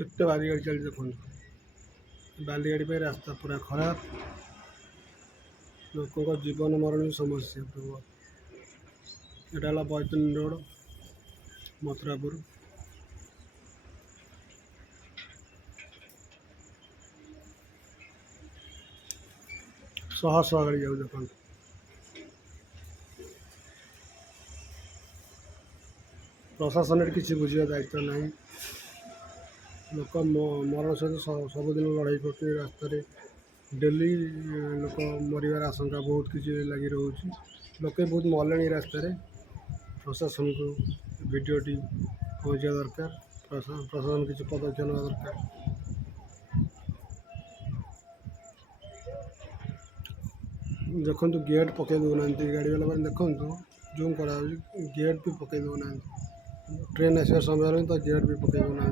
केते बारी गाड़ी चल देखो बाली गाड़ी पे रास्ता पूरा खराब लोकों जीवन मरण समस्या प्रबल यहाँ बैतन रोड मथुरापुर शह शह गाड़ी जाऊ देखो प्रशासन किसी बुझा दायित्व ना लोक मरण सहित सबुदिन लड़ाई कर रास्त डेली लोक मरवार आशंका बहुत किसी लगी रोचे लोके बहुत मरले रास्त प्रशासन को भिडटी पहुँचा दरकार प्रशासन किसी पदक्षेप ना दरकार देखु गेट पकई दौना गाड़ी वाला मैंने देखु जूम करा गेट भी पकई दौना ट्रेन आसार समय तो गेट भी पकई दौना।